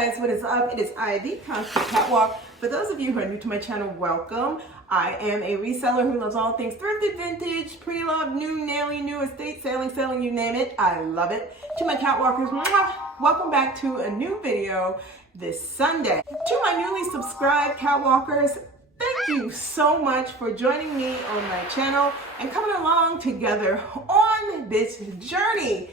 guys, what is up? It is I, the Constant Catwalk. For those of you who are new to my channel, welcome. I am a reseller who loves all things thrifted, vintage, pre-loved, new, nailing, new, estate, selling, you name it. I love it. To my Catwalkers, mwah, welcome back to a new video this Sunday. To my newly subscribed Catwalkers, thank you so much for joining me on my channel and coming along together on this journey.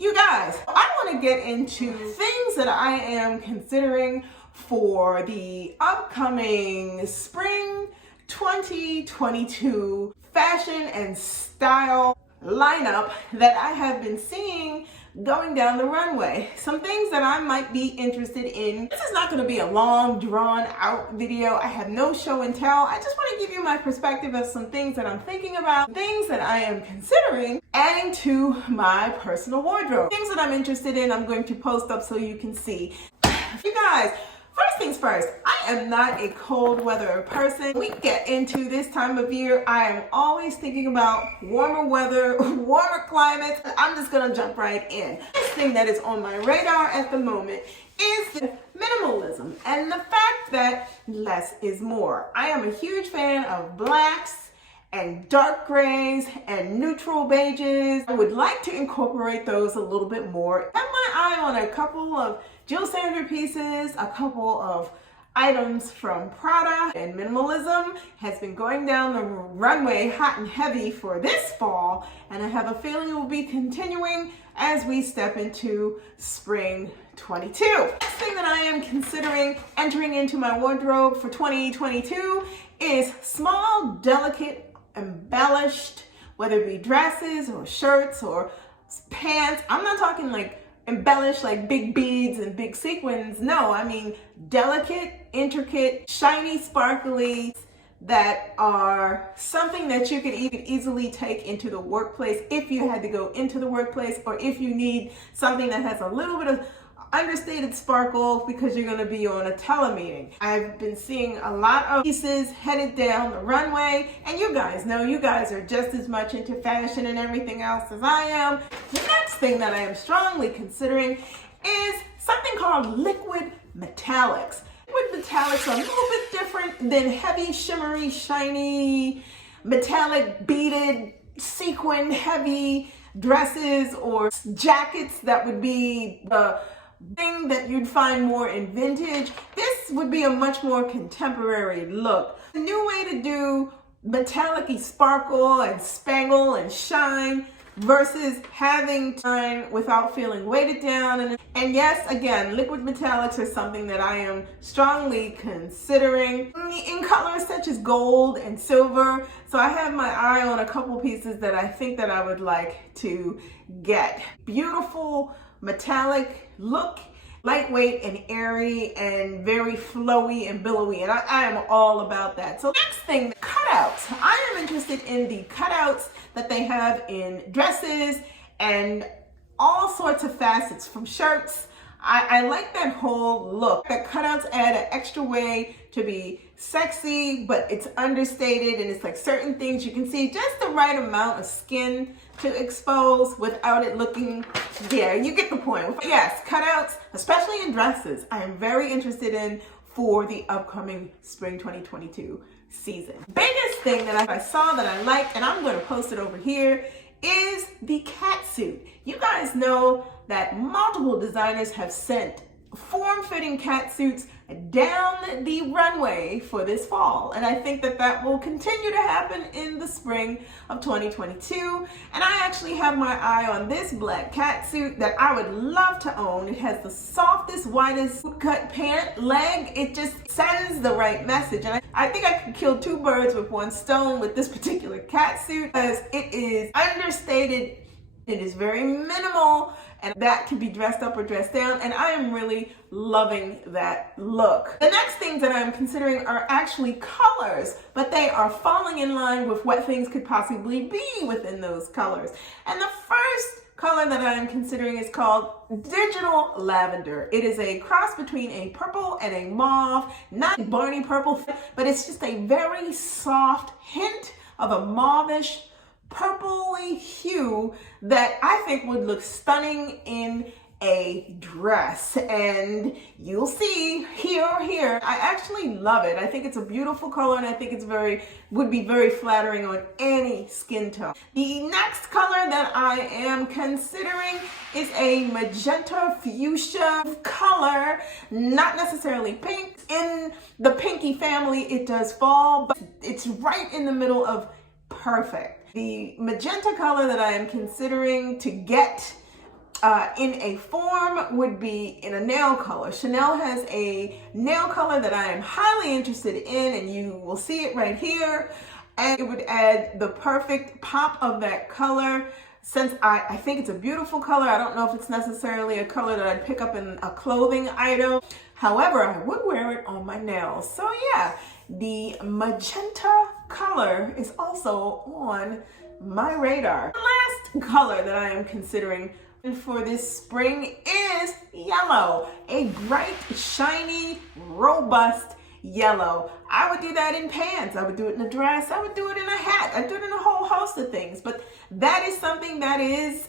You guys, I want to get into things that I am considering for the upcoming spring 2022 fashion and style lineup that I have been seeing going down the runway. Some things that I might be interested in. This is not going to be a long, drawn out video. I have no show and tell. I just want to give you my perspective of some things that I'm thinking about, things that I am considering adding to my personal wardrobe. Things that I'm interested in, I'm going to post up so you can see. You guys, first things first, I am not a cold weather person. When we get into this time of year, I am always thinking about warmer weather, warmer climates. I'm just gonna jump right in. This thing that is on my radar at the moment is minimalism and the fact that less is more. I am a huge fan of blacks and dark grays and neutral beiges. I would like to incorporate those a little bit more. I have my eye on a couple of Jill Sander pieces, a couple of items from Prada, and minimalism has been going down the runway hot and heavy for this fall, and I have a feeling it will be continuing as we step into spring 22. Next thing that I am considering entering into my wardrobe for 2022 is small, delicate, embellished, whether it be dresses or shirts or pants. I'm not talking like embellished like big beads and big sequins. No, I mean delicate, intricate, shiny, sparkly, that are something that you could easily take into the workplace if you had to go into the workplace, or if you need something that has a little bit of understated sparkle because you're going to be on a telemeeting. I've been seeing a lot of pieces headed down the runway, and you guys know you guys are just as much into fashion and everything else as I am. The next thing that I am strongly considering is something called liquid metallics. Liquid metallics are a little bit different than heavy, shimmery, shiny, metallic, beaded, sequin heavy dresses or jackets that would be the thing that you'd find more in vintage. This would be a much more contemporary look. A new way to do metallic-y sparkle and spangle and shine versus having shine without feeling weighted down. And yes, again, liquid metallics are something that I am strongly considering in colors such as gold and silver. So I have my eye on a couple pieces that I think that I would like to get. Beautiful metallic look, lightweight and airy and very flowy and billowy, and I am all about that. So next thing, cutouts. I am interested in the cutouts that they have in dresses and all sorts of facets from shirts. I like that whole look. The cutouts add an extra way to be sexy, but it's understated, and it's like certain things you can see just the right amount of skin to expose without it looking, yeah, you get the point. Yes, cutouts, especially in dresses, I am very interested in for the upcoming spring 2022 season. Biggest thing that I saw that I liked, and I'm going to post it over here, is the cat suit. You guys know that multiple designers have sent form-fitting cat suits down the runway for this fall, and I think that that will continue to happen in the spring of 2022. And I actually have my eye on this black cat suit that I would love to own. It has the softest, widest cut pant leg. It just sends the right message, and I think I could kill two birds with one stone with this particular cat suit, because it is understated, it is very minimal, and that can be dressed up or dressed down, and I am really loving that look. The next things that I'm considering are actually colors, but they are falling in line with what things could possibly be within those colors. And the first color that I am considering is called Digital Lavender. It is a cross between a purple and a mauve, not Barney purple, but it's just a very soft hint of a mauvish purpley hue that I think would look stunning in a dress, and you'll see here or here. I actually love it. I think it's a beautiful color, and I think it's would be very flattering on any skin tone. The next color that I am considering is a magenta fuchsia color, not necessarily pink. In the pinky family, it does fall, but it's right in the middle of perfect. The magenta color that I am considering to get in a form would be in a nail color. Chanel has a nail color that I am highly interested in, and you will see it right here. And it would add the perfect pop of that color. Since I think it's a beautiful color, I don't know if it's necessarily a color that I'd pick up in a clothing item. However, I would wear it on my nails. So yeah, the magenta color is also on my radar. The last color that I am considering for this spring is yellow. A bright, shiny, robust yellow. I would do that in pants. I would do it in a dress. I would do it in a hat. I'd do it in a whole host of things. But that is something that is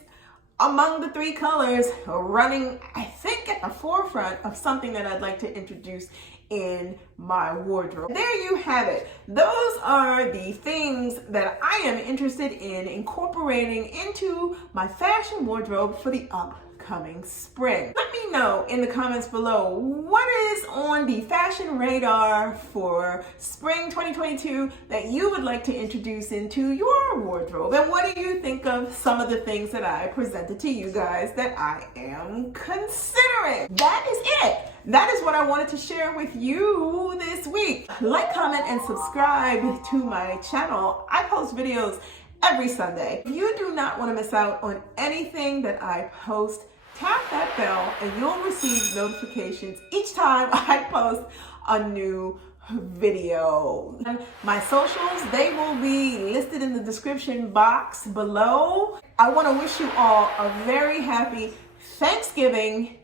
among the three colors running, I think, at the forefront of something that I'd like to introduce in my wardrobe. There you have it. Those are the things that I am interested in incorporating into my fashion wardrobe for the upcoming spring. Let me know in the comments below what is on the fashion radar for spring 2022 that you would like to introduce into your wardrobe, and what do you think of some of the things that I presented to you guys that I am considering. That is it. That is what I wanted to share with you this week. Like, comment, and subscribe to my channel. I post videos every Sunday. If you do not want to miss out on anything that I post, tap that bell and you'll receive notifications each time I post a new video. And my socials, they will be listed in the description box below. I want to wish you all a very happy Thanksgiving.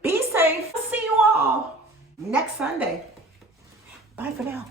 Be safe. See you all next Sunday. Bye for now.